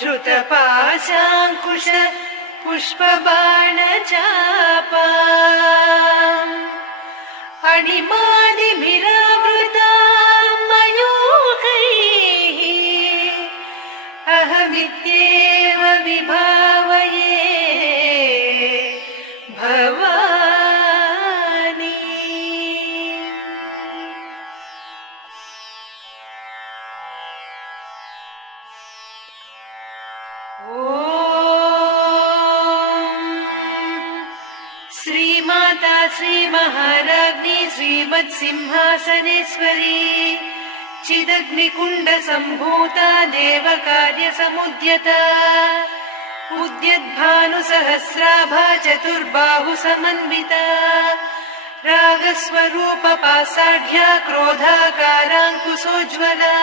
धृतपाशाङ्कुश पुष्पबाणचापाम् अणिमादिभिरावृताम् मयूखैः अहमित्येव विभावये भवानी। श्रीमाता श्रीमहाराज्ञी श्रीमत्सिंहासनेश्वरी चिदग्निकुण्डसम्भूता देवकार्यसमुद्यता उद्यद्भानुसहस्राभा चतुर्बाहुसमन्विता रागस्वरूपपासाढ्या क्रोधाकाराङ्कुशोज्ज्वला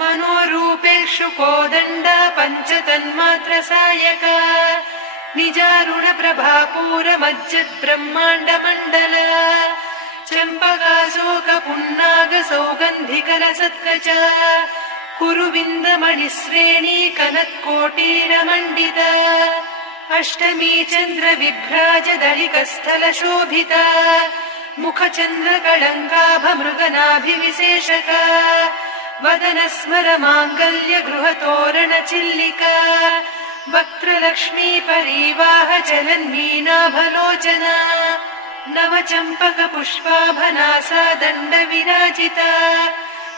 मनोरूपेक्षुकोदण्डा पञ्चतन्मात्रसायका निजारुणप्रभापूरमज्जद्ब्रह्माण्डमण्डला चम्पकाशोकपुन्नागसौगन्धिकलसत्कचा कुरुविन्दमणिश्रेणी कनत्कोटीरमण्डिता अष्टमी चन्द्रविभ्राजदलिकस्थलशोभिता मुखचन्द्रकळङ्काभमृगनाभिविशेषका वदनस्मरमाङ्गल्य गृहतोरणचिल्लिका वक्त्रलक्ष्मी परिवाह चलन्मीनाभलोचना नवचम्पकपुष्पाभनासा दण्डविराजिता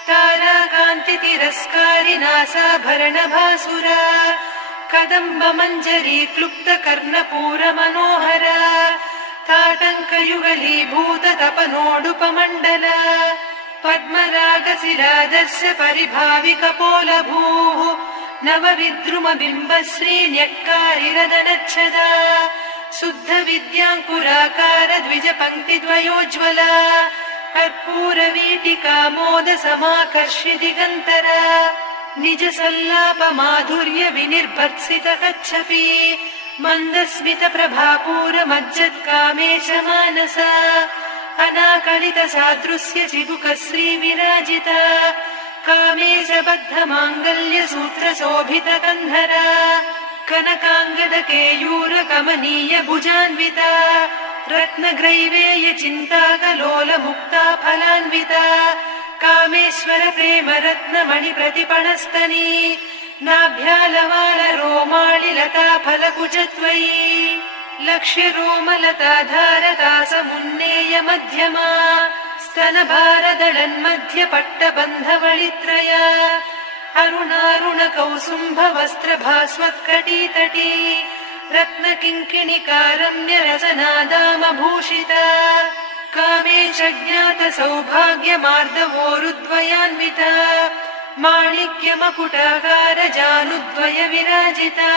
ताराकान्तितिरस्कारिनासाभरणभासुरा कदम्बमञ्जरी क्लुप्तकर्णपूरमनोहरा ताटङ्कयुगलीभूततपनोडुपमण्डला पद्मरागशिरादर्श परिभाविकपोलभूः नवविद्रुमबिम्बश्रीन्यक्कारिरदनच्छदा शुद्धविद्याङ्कुराकार द्विजपङ्क्तिद्वयोज्ज्वला कर्पूरवीटिकामोदसमाकर्षि दिगन्तरा निजसल्लापमाधुर्य विनिर्भर्त्सितकच्छपि मन्दस्मितप्रभापूरमज्जत्कामेशमानसा अनाकलितसादृश्य चिबुकश्रीविराजिता कामेशबद्धमाङ्गल्यसूत्रशोभितकन्धरा कनकाङ्गदकेयूरकमनीय भुजान्विता रत्नग्रैवेय चिन्ताकलोलमुक्ता फलान्विता कामेश्वर प्रेमरत्नमणिप्रतिपणस्तनी नाभ्यालवालरोमाळिलता फलकुचत्वयी लक्ष्यरोमलताधारता समुन्नेय मध्यमा स्तनभारदळन्मध्यपट्टबन्धवळित्रया अरुणारुणकौसुम्भवस्त्रभास्वत्कटीतटी रत्नकिङ्किणिकारम्यरसनादामभूषिता कामेशज्ञातसौभाग्यमार्दवोरुद्वयान्विता माणिक्यमकुटाकारजानुद्वय विराजिता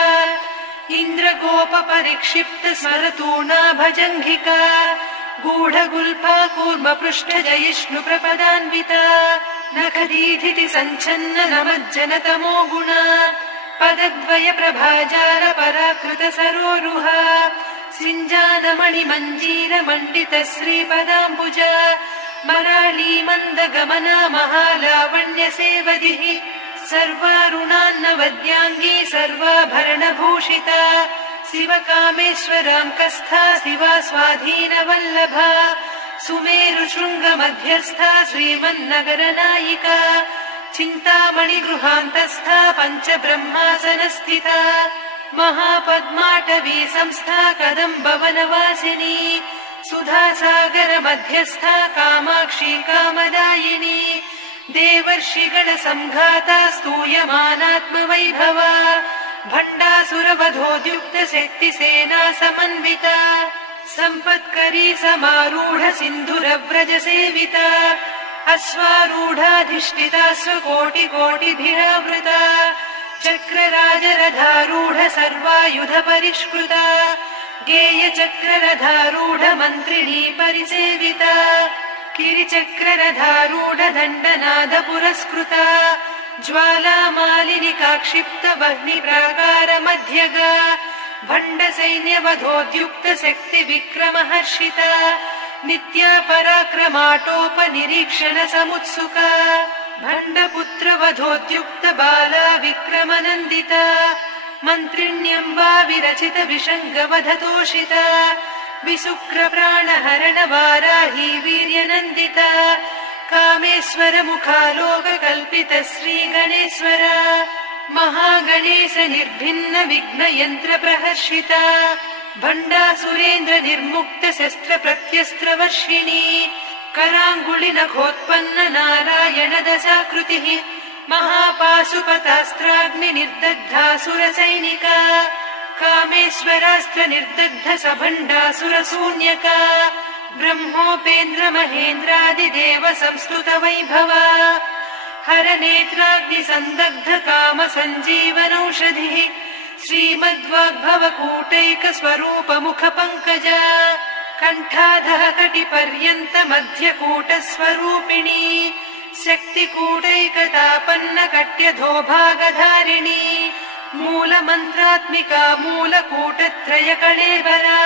इन्द्रगोपपरिक्षिप्त स्मरतूणाभजङ्घिका गूढगुल्फा कूर्मपृष्ठजयिष्णुप्रपदान्विता नखदीधिति सञ्छन्न नमज्जनतमो गुणा पदद्वय प्रभाजाल पराकृत सरोरुहा सिञ्जानमणिमञ्जीरमण्डित श्रीपदाम्बुजा मराळी मन्दगमना महालावण्य सेवदिः सर्वारुणान्नवद्याङ्गी सर्वाभरणभूषिता शिवकामेश्वराङ्कस्था शिवा स्वाधीनवल्लभा सुमेरुशृङ्गमध्यस्था श्रीमन्नगरनायिका चिन्तामणिगृहान्तस्था पञ्चब्रह्मासनस्थिता महापद्माटवी संस्था कदम्बवनवासिनी सुधासागरमध्यस्था कामाक्षी कामदायिनी देवर्षिगणसङ्घाता स्तूयमानात्मवैभवा भण्डासुरवधोद्युक्तशक्तिसेना समन्विता सम्पत्करी समारूढ सिन्धुरव्रजसेविता अश्वारूढाधिष्ठिता स्वकोटिकोटिभिरावृता चक्रराजरथारूढ सर्वायुधपरिष्कृता गेयचक्ररथारूढ मन्त्रिणी परिसेविता किरिचक्ररथारूढ दण्डनाद पुरस्कृता ज्वालामालिनिकाक्षिप्त वह्निप्राकार मध्यगा भण्डसैन्यवधोद्युक्त शक्ति विक्रमहर्षिता नित्या पराक्रमाटोपनिरीक्षण समुत्सुका भण्डपुत्रवधोद्युक्त बाला विक्रमनन्दिता मन्त्रिण्यम्बा विरचित विषङ्गवधतोषिता विशुक्रप्राणहरण वाराही वीर्यनन्दिता कामेश्वर मुखालोककल्पित श्रीगणेश्वर महागणेश निर्भिन्न विघ्नयन्त्र प्रहर्षिता भण्डासुरेन्द्र निर्मुक्त शस्त्र प्रत्यस्त्रवर्षिणी कराङ्गुलि नखोत्पन्न नारायण दशाकृतिः महापाशुपतास्त्राग्नि निर्दग्धासुर सैनिका कामेश्वरास्त्र निर्दग्ध सभण्डासुर शून्यका ब्रह्मोपेन्द्र महेन्द्रादिदेव संस्तुत वैभवा हर नेत्राग्नि संदग्ध काम सञ्जीवनौषधिः श्रीमद्वाग्भव कूटैक स्वरूप मुख पङ्कजा कण्ठाधः कटिपर्यन्त मध्यकूट स्वरूपिणी शक्तिकूटैकतापन्न कट्यधोभागधारिणी मूलमन्त्रात्मिका मूलकूटत्रय कळेबरा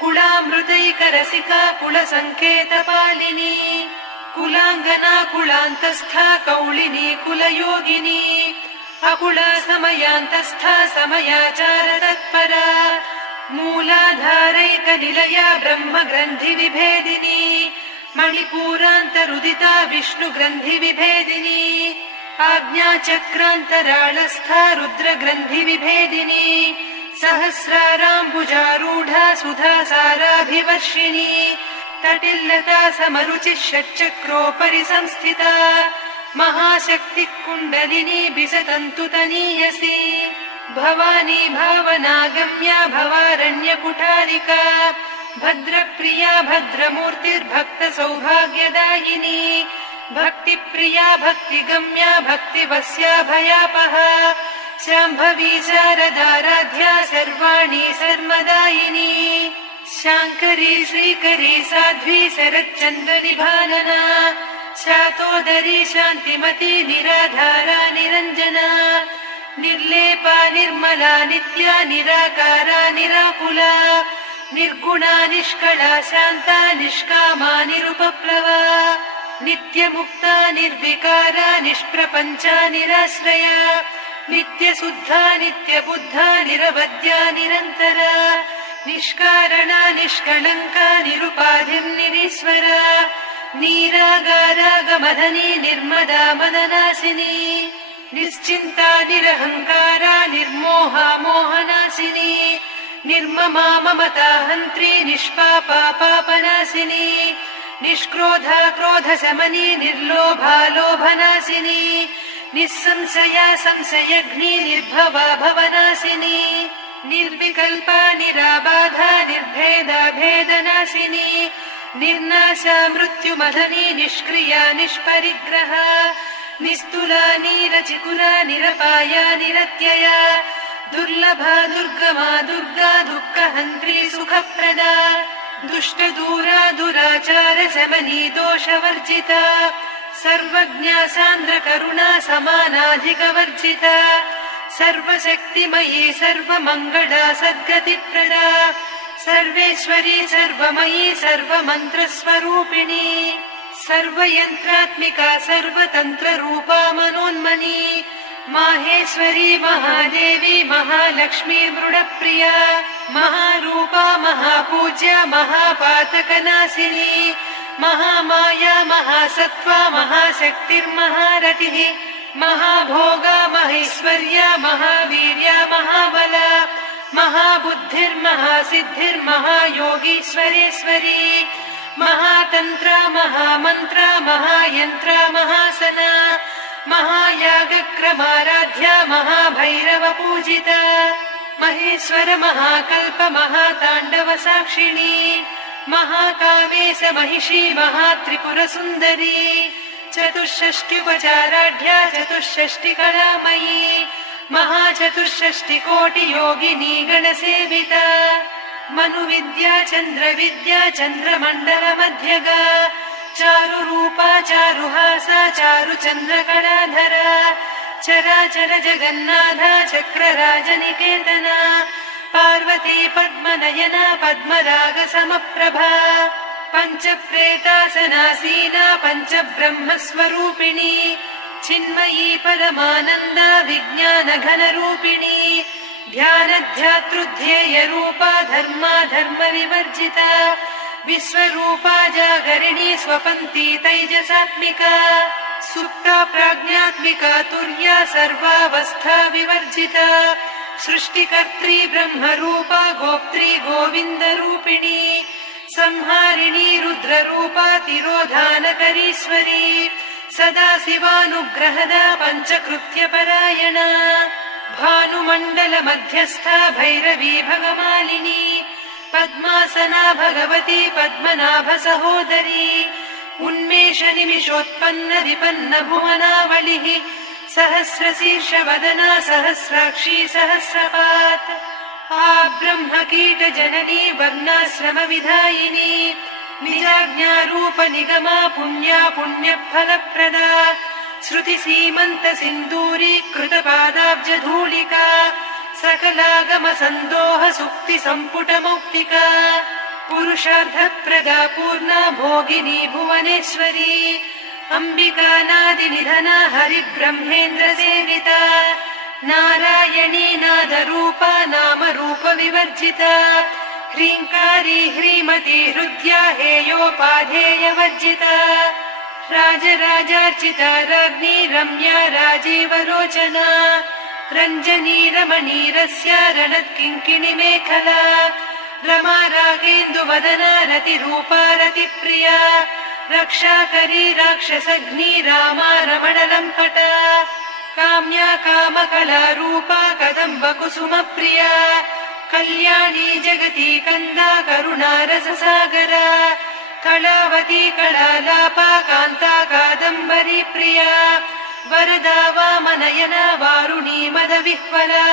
कुलामृतैक रसिका कुलसङ्केतपालिनी कुलाङ्गना कुलान्तस्था कौलिनी कुलयोगिनी अकुला समयान्तस्था समयाचार तत्परा मूलाधारैक निलया ब्रह्म ग्रन्थि विभेदिनी मणिपूरान्तरुदिता विष्णु ग्रन्थि विभेदिनी आज्ञाचक्रान्तराळस्था रुद्र ग्रन्थि विभेदिनी सहस्राराम्बुजारूढा सुधा साराभिवर्षिणी तटिल्लता समरुचिः षट्चक्रोपरि संस्थिता महाशक्ति कुण्डलिनी बिसतन्तु तनीयसी भवानी भावनागम्या भवारण्य कुठारिका भद्रप्रिया भद्रमूर्तिर्भक्त सौभाग्यदायिनी भक्तिप्रिया भक्तिगम्या भक्तिवस्या भयापहा शाम्भवी शारदाराध्या सर्वाणि सर्वदायिनी शाङ्करी श्रीकरी साध्वी शरच्चन्द्र निभानना शातोदरी शान्तिमती निराधारा निरञ्जना निर्लेपा निर्मला नित्या निराकारा निराकुला निर्गुणा निष्कला शान्ता निष्कामा निरुपप्लवा नित्यमुक्ता निर्विकारा निष्प्रपञ्चा निराश्रया नित्यशुद्धा नित्यबुद्धा निरवद्या निरन्तरा निष्कारणा निष्कलङ्का निरुपाधिर्निरीश्वरा नीरागारागमधनी निर्मदा मदनासिनी निश्चिन्ता निरहङ्कारा निर्मोहा मोहनासिनी निर्ममा ममता हन्त्री निष्पापा पापनासिनी निष्क्रोधा क्रोधशमनी निर्लोभा लोभनासिनी निस्संशया संशयघ्नी निर्भवा भवनासिनी निर्विकल्पा निराबाधा निर्भेदा भेदनासिनी निर्नाशा मृत्युमधनी निष्क्रिया निष्परिग्रहा निस्तुला नीरचिकुला निरपाया निरत्यया दुर्लभा दुर्गमा दुर्गा दुःखहन्त्री सुखप्रदा दुष्टदूरा दुराचार शमनी दोषवर्जिता सर्वज्ञा सान्द्र करुणा समानाधिकवर्जिता सर्वशक्तिमयी सर्वमङ्गला सद्गतिप्रदा सर्वेश्वरी सर्वमयी सर्वमन्त्रस्वरूपिणी सर्वयन्त्रात्मिका सर्वतन्त्ररूपा मनोन्मनी माहेश्वरी महादेवी महालक्ष्मी मृडप्रिया महारूपा महापूज्या महापातकनाशिनी महामाया महासत्त्वा महाशक्तिर्महारतिः महाभोगा महेश्वर्या महावीर्या महाबला महाबुद्धिर्महासिद्धिर्महायोगीश्वरेश्वरी महातन्त्रा महामन्त्रा महायन्त्रा महासना महायागक्रमाराध्या महाभैरव पूजिता महेश्वर महाकल्प महाताण्डव साक्षिणी महाकामेश महिषी महात्रिपुरसुन्दरी चतुष्षष्ट्युपचाराढ्या चतुष्षष्टिकलामयी महाचतुष्षष्टिकोटियोगिनी गणसेविता मनुविद्या चन्द्रविद्या चन्द्रमण्डलमध्यगा चारुरूपा चारुहासा चारुचन्द्रकलाधरा चराचर जगन्नाथा चक्रराजनिकेतना पार्वती पद्मनयना पद्मराग समप्रभा पञ्चप्रेतासनासीना पञ्चब्रह्मस्वरूपिणी चिन्मयी परमानन्द विज्ञान घनरूपिणी ध्यानध्यातृध्येय रूपा धर्मा धर्म विवर्जिता विश्वरूपा जागरिणी स्वपन्ती तैजसात्मिका सुप्ता प्राज्ञात्मिका तुर्या सर्वावस्था विवर्जिता सृष्टिकर्त्री ब्रह्मरूपा गोप्त्री गोविन्दरूपिणी संहारिणी रुद्ररूपा तिरोधानकरीश्वरी सदा शिवानुग्रहदा पञ्चकृत्यपरायणा भानुमण्डल मध्यस्था भैरवी भगमालिनी पद्मासना भगवती पद्मनाभ सहोदरी उन्मेष निमिषोत्पन्न विपन्न भुवनावलिः सहस्रशीर्ष वदना सहस्राक्षी सहस्रपात् ब्रह्म कीट जननी वर्णाश्रम विधायिनी निजाज्ञारूप निगमा पुण्या पुण्यफलप्रदा श्रुति सीमन्त सिन्दूरी कृत पादाब्ज धूलिका सकलागम सन्दोह सुक्ति सम्पुट मौक्तिका पुरुषार्थ प्रदा पूर्णा भोगिनी भुवनेश्वरी अम्बिका नादि निधना हरि ब्रह्मेन्द्र सेविता नारायणी नादरूपा नाम रूप विवर्जिता ह्रीङ्कारी ह्रीमती हृद्या हेयोपाधेय वर्जिता राजराजार्चिता राज्ञी रम्या राजीवलोचना रञ्जनी रमणीरस्या रणत्किङ्किणी मेखला रमा रागेन्दुवदना रतिरूपा रतिप्रिया रक्षाकरी राक्षसग्नी रामा रमणलम्पटा काम्या कामकलारूपा कदम्बकुसुमप्रिया कल्याणी जगती कन्दा करुणा रससागरा कलावती कलालापा कान्ता कादम्बरी प्रिया वरदा वामनयना वारुणी मदविह्वला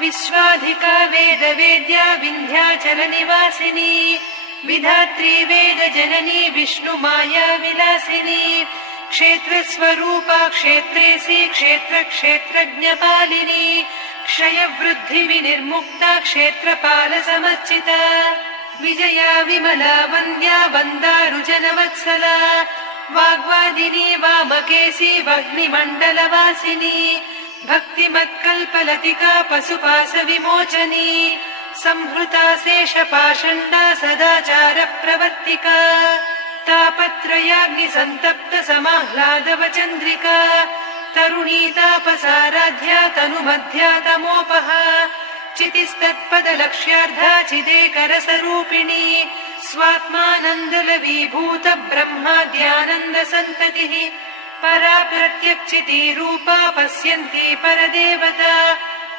विश्वाधिका वेदवेद्या विन्ध्याचल निवासिनी विधात्री वेद जननी विष्णु माया विलासिनी क्षेत्रस्वरूपा क्षेत्रेसी क्षेत्र क्षेत्रज्ञपालिनी क्षय वृद्धि विनिर्मुक्ता क्षेत्रपाल समर्चिता विजया विमला वन्द्या वन्दारुजनवत्सला वाग्वादिनी वामकेशी वह्निमण्डलवासिनी भक्तिमत्कल्पलतिका पशुपाश विमोचनी संहृता शेषपाषण्डा सदाचार प्रवर्तिका तापत्रयाग्नि सन्तप्त समाह्लादवचन्द्रिका तरुणी तापसाराध्या तनुमध्या तमोपहा चितिस्तत्पदलक्ष्यार्धा चिदेकरसरूपिणी स्वात्मानन्दलवीभूत ब्रह्माद्यानन्द सन्ततिः परा प्रत्यक्षिती रूपा पश्यन्ती परदेवता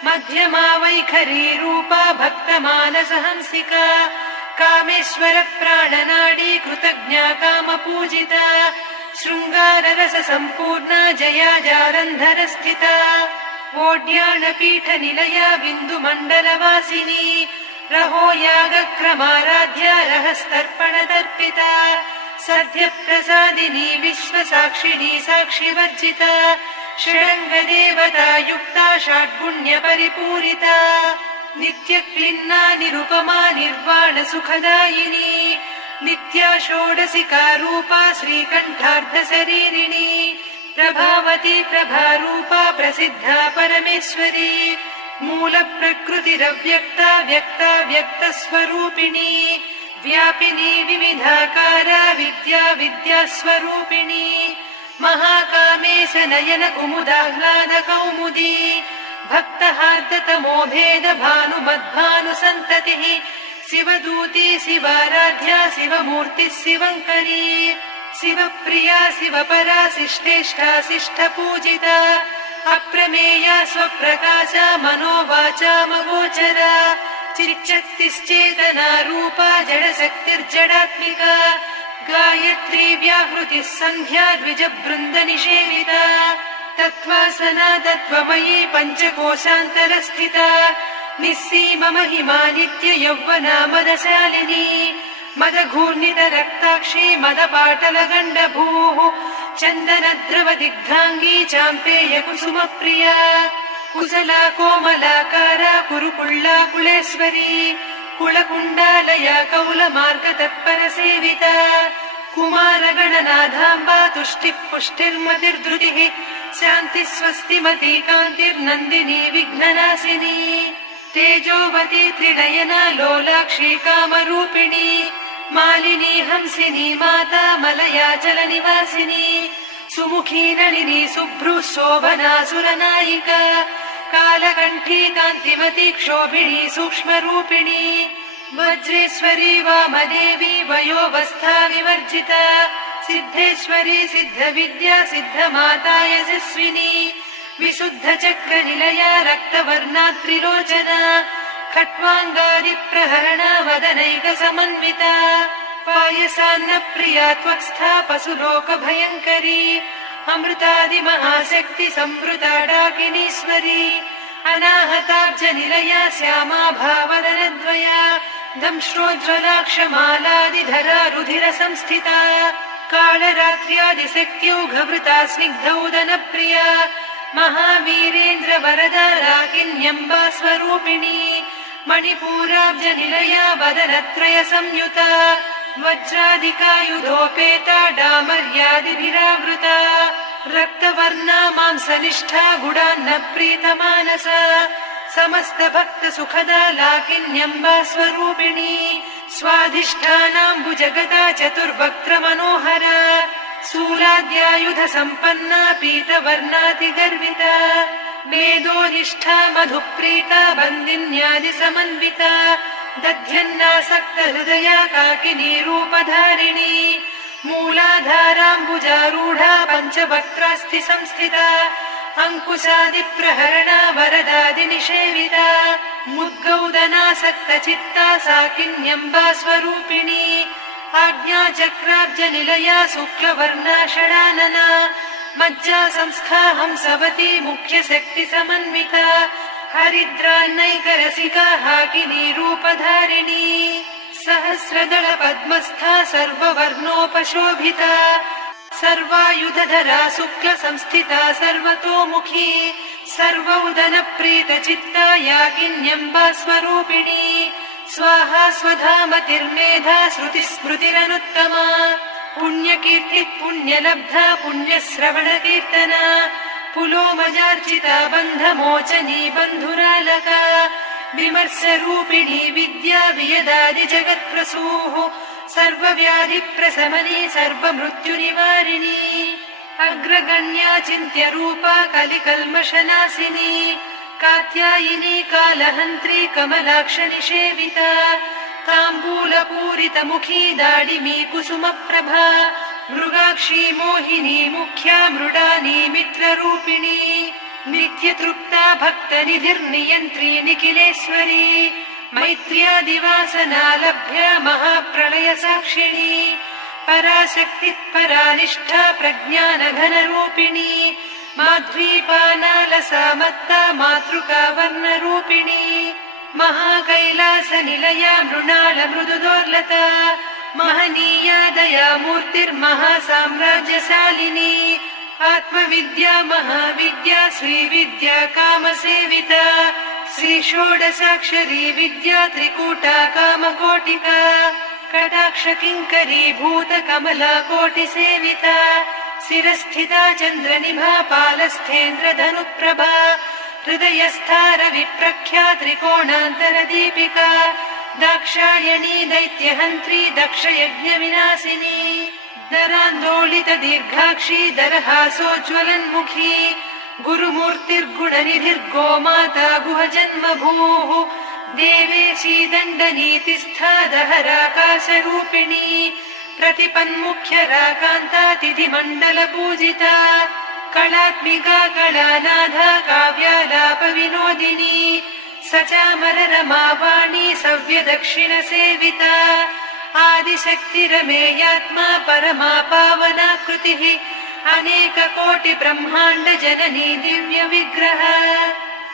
मध्यमा वैखरी रूपा भक्तमानसहंसिका कामेश्वर प्राणनाडी कृतज्ञा कामपूजिता शृङ्गाररस सम्पूर्णा जया जालन्धर स्थिता ओड्याणपीठ निलया बिन्दुमण्डलवासिनी रहो यागक्रमाराध्या रहस्तर्पण दर्पिता सद्य प्रसादिनी विश्वसाक्षिणी साक्षिवर्जिता षडङ्गदेवता युक्ता षड्गुण्य परिपूरिता नित्यक्लिन्ना निरुपमा निर्वाण सुखदायिनी नित्या षोडशिका रूपा श्रीकण्ठार्ध शरीरिणी प्रभावती प्रभारूपा प्रसिद्धा परमेश्वरी मूल प्रकृतिरव्यक्ता व्यक्ता व्यक्तस्वरूपिणी व्यापिनी विविधाकारा विद्या विद्यास्वरूपिणी महाकामेश नयन कुमुदाह्लाद कौमुदी भक्तहार्दतमो भेद भानुमद्भानुसन्ततिः शिवदूती शिवाराध्या शिवमूर्तिः शिवङ्करी शिवप्रिया शिवपरा शिष्टेष्टा शिष्टपूजिता अप्रमेया स्वप्रकाशा मनोवाचामगोचरा चिच्चक्तिश्चेतना रूपा जडशक्तिर्जडात्मिका गायत्री व्याहृतिः सन्ध्या द्विजबृन्द निषेविता तत्त्वासना तत्त्वमयी पञ्चकोशान्तरस्थिता निस्सीम महिमा नित्य यौवना मदशालिनी मदघूर्णित रक्ताक्षी मदपाटलगण्डभूः चन्दनद्रव दिग्धाङ्गी चाम्पेय कुसुमप्रिया कुशला कोमलाकारा कुरुकुळ्ळा कुलेश्वरी कुलकुण्डालया कौलमार्गतत्परसेविता कुमारगणनाथाम्बा तुष्टिः पुष्टिर्मतिर्धृतिः शान्ति स्वस्तिमती कान्तिर्नन्दिनी विघ्ननाशिनी तेजोवती त्रिनयना लोलाक्षी कामरूपिणी मालिनी हंसिनी माता मलयाचल निवासिनी सुमुखी नलिनी शुभ्रू शोभना सुरनायिका कालकण्ठी कान्तिमती क्षोभिणी सूक्ष्मरूपिणी वज्रेश्वरी वामदेवी वयोवस्था विवर्जिता सिद्धेश्वरी सिद्धविद्या सिद्धमाता यशस्विनी विशुद्धचक्रनिलया रक्तवर्णा त्रिलोचना खट्वाङ्गादिप्रहरणा वदनैकसमन्विता पायसान्नप्रिया त्वक्स्था पशुलोकभयङ्करी अमृतादिमहाशक्ति संवृता डाकिनीश्वरी अनाहताब्जनिलया श्यामा भावदनद्वया दंश्रोज्ज्वलाक्षमालादिधरा रुधिरसंस्थिता कालरात्र्यादिशक्त्योघवृता स्निग्धौदनप्रिया महावीरेन्द्र वरदा राकिन्यम्बा स्वरूपिणी मणिपूराब्जनिलया वदनत्रय संयुता वज्रादिकायुधोपेता डामर्यादिभिरावृता रक्तवर्णा मांसनिष्ठा गुडान्न प्रीतमानसा समस्त भक्त सुखदा लाकिन्यम्बा स्वरूपिणी स्वाधिष्ठानाम्बुजगदा चतुर्वक्त्र मनोहरा शूलाद्यायुध सम्पन्ना पीतवर्णातिगर्विता वेदोनिष्ठा मधुप्रीता बन्दिन्यादि समन्विता दध्यन्नासक्त हृदया काकिनी रूपधारिणी मूलाधाराम्बुजारूढा पञ्चवक्त्रास्ति संस्थिता अंकुशादिप्रहरणा वरदादिनिषेविता मुद्गौदनासक्त चित्ता साकिन्यम्बा स्वरूपिणी आज्ञाचक्राब्जनिलया शुक्लवर्णा षडानना मज्जा संस्था हंसवती मुख्यशक्ति समन्विता हरिद्रान्नैकरसिका हाकिनी रूपधारिणी सहस्रदल पद्मस्था सर्ववर्णोपशोभिता सर्वायुधधरा शुक्ल संस्थिता सर्वतोमुखी सर्वौदन प्रीत चित्ता याकिन्यम्बा स्वरूपिणी स्वाहा स्वधामतिर्मेधा श्रुतिस्मृतिरनुत्तमा पुण्यकीर्ति पुण्यलब्धा पुण्यश्रवण कीर्तना पुलोमजार्चिता बन्धमोचनी बन्धुरालका विमर्शरूपिणी विद्या वियदादि जगत्प्रसूः सर्वव्याधि प्रशमनी सर्वमृत्युनिवारिणी अग्रगण्या चिन्त्य रूपा कलिकल्मषनाशिनी कात्यायिनी कालहन्त्री कमलाक्ष निषेविता ताम्बूलपूरितमुखी दाडिमी कुसुमप्रभा मृगाक्षी मोहिनी मुख्या मृडानी मित्ररूपिणी नित्यतृप्ता भक्तनिधिर्नियन्त्री निखिलेश्वरी मैत्र्यादिवासना लभ्या महाप्रलय साक्षिणी पराशक्तिः परानिष्ठा प्रज्ञानघनरूपिणी माध्वीपानालसा मत्ता मातृका वर्णरूपिणी महाकैलासनिलया मृणाल मृदुदोर्लता महनीया दया मूर्तिर्महासाम्राज्यशालिनी आत्मविद्या महाविद्या श्रीविद्या कामसेविता श्रीषोडशाक्षरी विद्या त्रिकूटा कामकोटिका कटाक्ष किङ्करी भूत कमला कोटिसेविता शिरस्थिता चन्द्रनिभा पालस्थेन्द्र धनुप्रभा हृदयस्था रविप्रख्या त्रिकोणान्तरदीपिका दाक्षायणी दैत्यहन्त्री दक्षयज्ञविनाशिनी दरान्दोलित दीर्घाक्षी दरहासोज्ज्वलन्मुखी गुरुमूर्तिर्गुणनिधिर्गोमाता गुहजन्मभूः देवेशी दण्डनीतिस्था दहराकाशरूपिणी प्रतिपन्मुख्यराकान्ता तिथिमण्डलपूजिता कलात्मिका कलानाथा काव्यालापविनोदिनी सचामररमावाणी सव्यदक्षिणसेविता आदिशक्तिरमेयात्मा परमा पावनाकृतिः अनेककोटि ब्रह्माण्ड जननी दिव्यविग्रह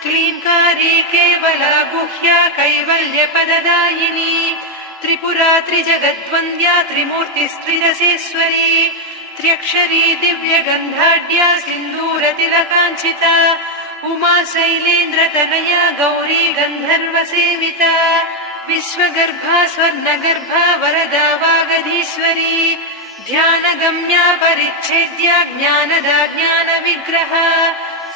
क्लीङ्कारी केवला गुह्या कैवल्यपददायिनी त्रिपुरा त्रिजगद्वन्द्या त्रिमूर्तिस्त्रिदशेश्वरी त्र्यक्षरी दिव्यगन्धाढ्या सिन्दूरतिलकाञ्चिता उमा शैलेन्द्रतनया गौरी गन्धर्वसेविता विश्वगर्भा स्वर्णगर्भा वरदा वागधीश्वरी ध्यानगम्या परिच्छेद्या ज्ञानदा ज्ञानविग्रह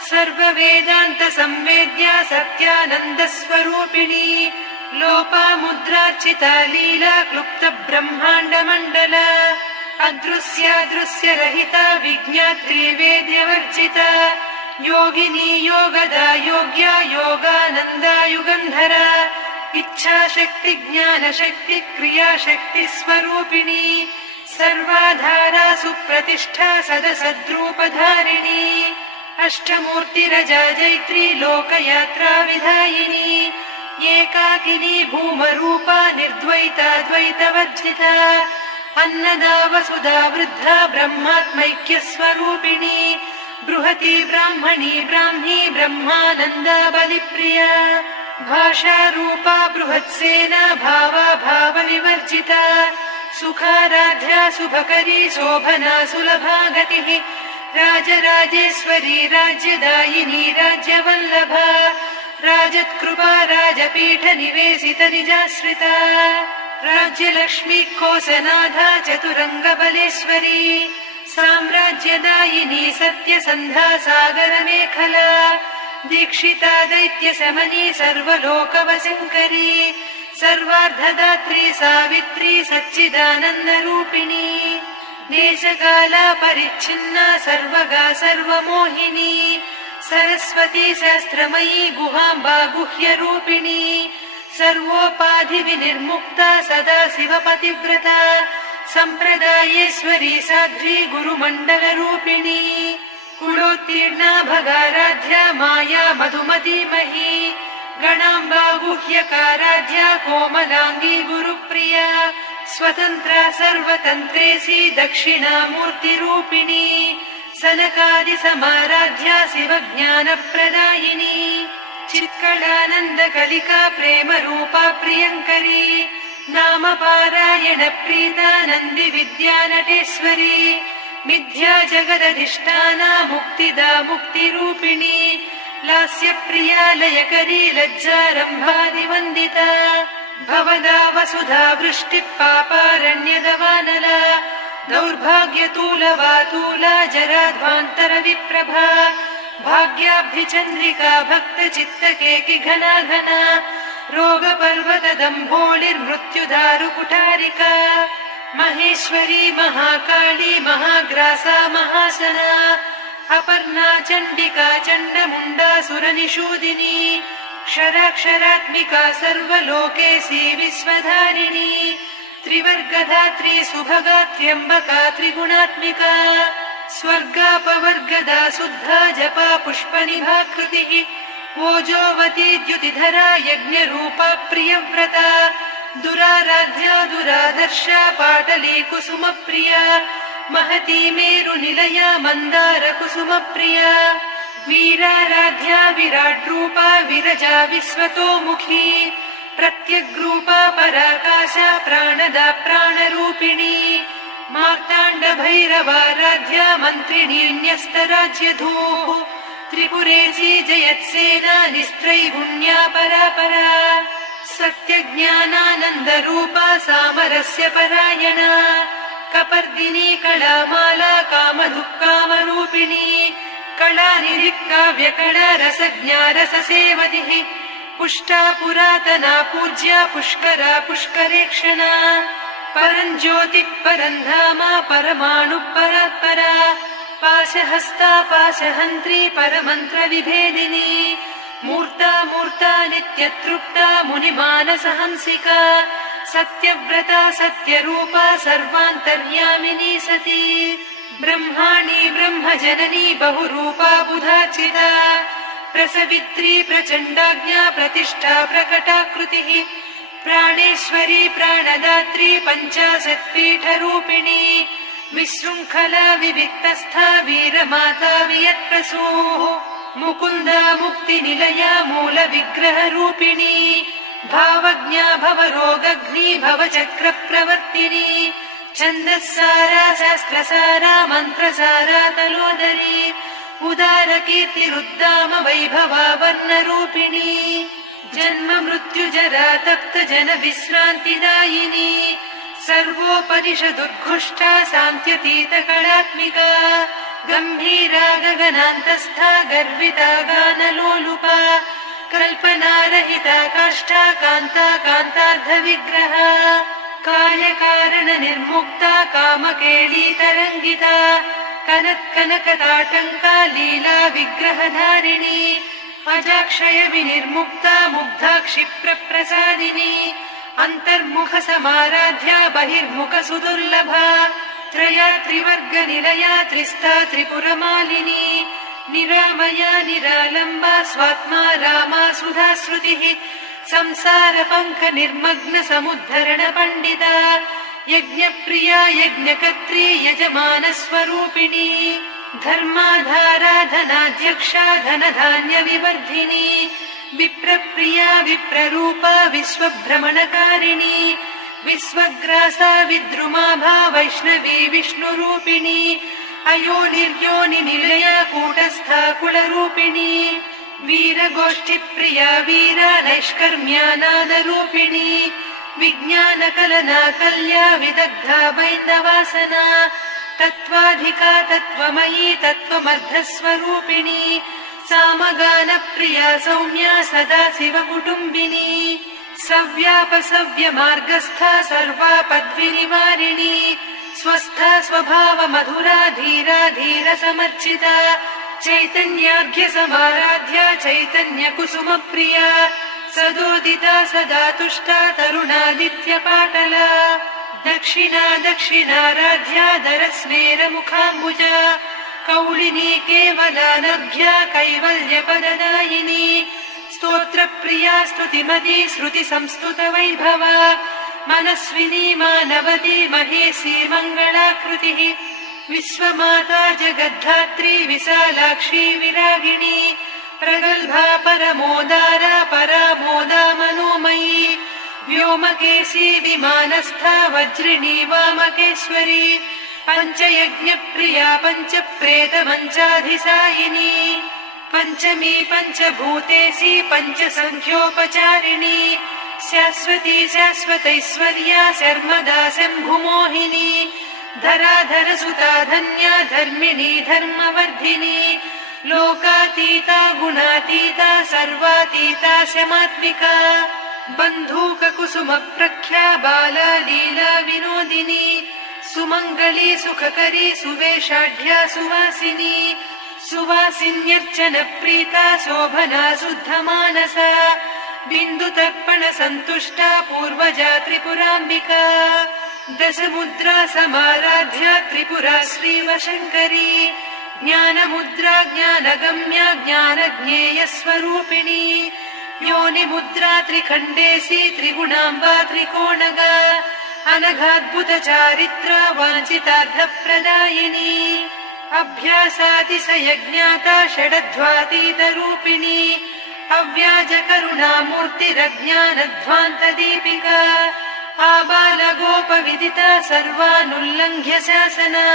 सर्ववेदान्त संवेद्या सत्यानन्दस्वरूपिणी लोपामुद्रार्चिता लीला क्लुप्त ब्रह्माण्डमण्डल अदृश्यादृश्यरहिता विज्ञात्री वेद्यवर्जिता योगिनी योगदा योग्या योगानन्दा युगन्धरा इच्छाशक्ति ज्ञानशक्ति क्रियाशक्ति स्वरूपिणी सर्वाधारा सुप्रतिष्ठा सदसद्रूपधारिणी अष्टमूर्तिरजा जैत्री लोकयात्रा विधायिनी एकाकिनी भूमरूपा निर्द्वैता द्वैतवर्जिता अन्नदा वसुधा वृद्धा ब्रह्मात्मैक्यस्वरूपिणी बृहती ब्राह्मणी ब्राह्मी ब्रह्मानन्दा बलिप्रिया भाषारूपा बृहत्सेना भावा भावविवर्जिता सुखाराध्या शुभकरी शोभना सुलभा गतिः राजराजेश्वरी राज्यदायिनी राज्यवल्लभा राजत्कृपा राजपीठ निवेशित निजाश्रिता राज्यलक्ष्मी कोसनाधा चतुरङ्गबलेश्वरी साम्राज्यदायिनी सत्यसन्धा सागरमेखला दीक्षिता दैत्यशमनी सर्वलोकवशङ्करी सर्वार्धदात्री सावित्री सच्चिदानन्दरूपिणी देशकाला परिच्छिन्ना सर्वगा सर्वमोहिनी सरस्वती शास्त्रमयी गुहाम्बा गुह्यरूपिणी सर्वोपाधिविनिर्मुक्ता सदा शिवपतिव्रता सम्प्रदायेश्वरी साध्वी गुरुमण्डलरूपिणी कुलोत्तीर्णा भगाराध्या माया मधुमतीमही गणाम्बा गुह्यकाराध्या कोमलाङ्गी गुरुप्रिया स्वतन्त्रा सर्वतन्त्रेसी दक्षिणामूर्तिरूपिणी सनकादिसमाराध्या शिवज्ञानप्रदायिनी चित्कलानन्दकलिका प्रेमरूपा प्रियङ्करी नामपारायण प्रीता नन्दिविद्या नटेश्वरी मिथ्या जगदधिष्ठाना मुक्तिदा मुक्तिरूपिणी लास्यप्रिया लयकरी लज्जारम्भादिवन्दिता भवदा वसुधा वृष्टिः पापारण्यदवानला दौर्भाग्यतूलवातूला जराध्वान्तरविप्रभा भाग्याब्धिचन्द्रिका भक्तचित्तकेकि घना घना रोगपर्वतदम्भोळिर्मृत्युदारुकुठारिका महेश्वरी महाकाली महाग्रासा महासना अपर्णा चण्डिका चण्डमुण्डा सुरनिषूदिनी क्षराक्षरात्मिका सर्वलोकेशी विश्वधारिणी त्रिवर्गधात्री सुभगा त्र्यम्बका त्रिगुणात्मिका स्वर्गापवर्गदा शुद्धा जपा पुष्पनिभाकृतिः ओजोवती द्युतिधरा यज्ञरूपा प्रियव्रता दुराराध्या दुरादर्शा पाटली कुसुमप्रिया महती मेरुनिलया मन्दार कुसुमप्रिया वीराराध्या विराड्रूपा विरजा विश्वतोमुखी प्रत्यग्रूपा पराकाशा प्राणदा प्राणरूपिणी मार्ताण्ड भैरवाराध्या मन्त्रिणी न्यस्तराज्यधूः त्रिपुरेशी जयत्सेना निस्त्रैगुण्या परापरा सत्यज्ञानानन्दरूपा सामरस्य परायणा कपर्दिनी कलामाला कामधुक्कामरूपिणी कलानिधिक्काव्यकला रसज्ञा रससेवतिः पुष्टा पुरातना पूज्या पुष्करा पुष्करेक्षणा परञ्ज्योतिः परन्धामा परमाणुः परात्परा पाशहस्ता पाशहन्त्री परमन्त्रविभेदिनी मूर्ता मूर्ता नित्यतृप्ता मुनिमानसहंसिका सत्यव्रता सत्यरूपा सर्वान्तर्यामिनी सती ब्रह्माणी ब्रह्मजननी बहुरूपा बुधाचिता प्रसवित्री प्रचण्डाज्ञा प्रतिष्ठा प्रकटाकृतिः प्राणेश्वरी प्राणदात्री पञ्चाशत्पीठरूपिणी विशृङ्खला विविक्तस्था वीरमाता वियत्प्रसूः मुकुन्दा मुक्तिनिलया मूलविग्रहरूपिणी भावज्ञा भवरोगग्नी भवचक्रप्रवर्तिनी छन्दस्सारा शास्त्रसारा मन्त्रसारा तलोदरी उदारकीर्तिरुद्दाम वैभवा वर्णरूपिणी जन्म मृत्युजरा तप्त जन विश्रान्तिदायिनी सर्वोपनिषदुद्घुष्टा सान्त्यतीतकलात्मिका गम्भीरा गगनान्तस्था गर्विता गानलोलुपा कल्पनारहिता काष्ठा कान्ता कान्तार्धविग्रहा कार्यकारणनिर्मुक्ता कामकेळीतरङ्गिता कनत्कनकताटङ्का लीला विग्रहधारिणी अजाक्षय विनिर्मुक्ता मुग्धा क्षिप्रप्रसादिनी अन्तर्मुखसमाराध्या बहिर्मुखसुदुर्लभा त्रया त्रिवर्गनिलया त्रिस्ता त्रिपुरमालिनी निरामया निरालम्बा स्वात्मा रामा सुधा श्रुतिः संसारपङ्क निर्मग्न समुद्धरण पण्डिता यज्ञप्रिया यज्ञकर्त्री यजमानस्वरूपिणी धर्माधारा धनाध्यक्षा धनधान्यविवर्धिनी विप्रप्रिया विप्ररूपा विश्वभ्रमणकारिणी विश्वग्रासा विद्रुमाभा वैष्णवी विष्णुरूपिणी अयोनिर्योनिनिलया कूटस्था कुलरूपिणी वीरगोष्ठिप्रिया वीरा नैष्कर्म्यानादरूपिणी विज्ञानकलना कल्या विदग्धा वैन्दवासना तत्त्वाधिका तत्त्वमयी तत्त्वमर्धस्वरूपिणी सामगानप्रिया सौम्या सदा शिवकुटुम्बिनी सव्यापसव्यमार्गस्था सर्वापद्विनिवारिणी स्वस्था स्वभावमधुरा धीरा धीरसमर्चिता चैतन्यार्घ्यसमाराध्या चैतन्यकुसुमप्रिया सदोदिता सदा तुष्टा तरुणादित्यपाटला दक्षिणा दक्षिणाराध्या दरस्नेरमुखाम्बुजा कौलिनी केवलानभ्या कैवल्यपददायिनी स्तोत्रप्रिया स्तुतिमती श्रुतिसंस्तुतवैभवा मनस्विनी मानवती महेशी मङ्गलाकृतिः विश्वमाता जगद्धात्री विशालाक्षी विरागिणी प्रगल्भा परमोदारा परामोदा मनोमयी व्योमकेशी विमानस्था वज्रिणी वामकेश्वरी पञ्चयज्ञप्रिया पञ्चप्रेतमञ्चाधिसायिनी पञ्चमी पञ्चभूतेशी पञ्चसङ्ख्योपचारिणी शाश्वती शाश्वतैश्वर्या शर्मदा शम्भुमोहिनी धराधरसुता धन्या धर्मिणी धर्मवर्धिनी लोकातीता गुणातीता सर्वातीता शमात्मिका बन्धूककुसुमप्रख्या बाला लीला विनोदिनी सुमङ्गली सुखकरी सुवेशाढ्या सुवासिनी सुवासिन्यर्चनप्रीता शोभना शुद्धमानसा बिन्दुतर्पणसन्तुष्टा पूर्वजा त्रिपुराम्बिका दशमुद्रा समाराध्या त्रिपुरा श्रीवशङ्करी ज्ञानमुद्रा ज्ञानगम्या ज्ञानज्ञेयस्वरूपिणी योनिमुद्रा त्रिखण्डेशी त्रिगुणाम्बा त्रिकोणगा अनघाद्भुतचारित्रा वाञ्छितार्थप्रदायिनी अभ्यासातिशयज्ञाता षडध्वातीतरूपिणी अव्याजकरुणामूर्तिरज्ञानध्वान्तदीपिका आबालगोपविदिता सर्वानुल्लङ्घ्य शासना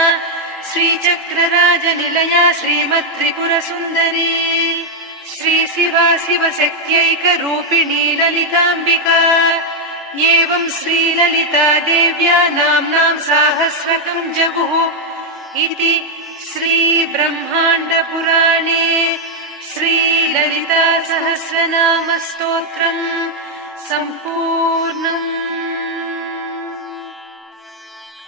श्रीचक्रराजनिलया श्रीमत्त्रिपुरसुन्दरी श्रीशिवा शिवशक्त्यैकरूपिणी ललिताम्बिका एवं श्रीललिता देव्या नाम्नां साहस्रकं जगुः इति श्रीब्रह्माण्डपुराणे श्रीललिता सहस्रनामस्तोत्रम् सम्पूर्णम्।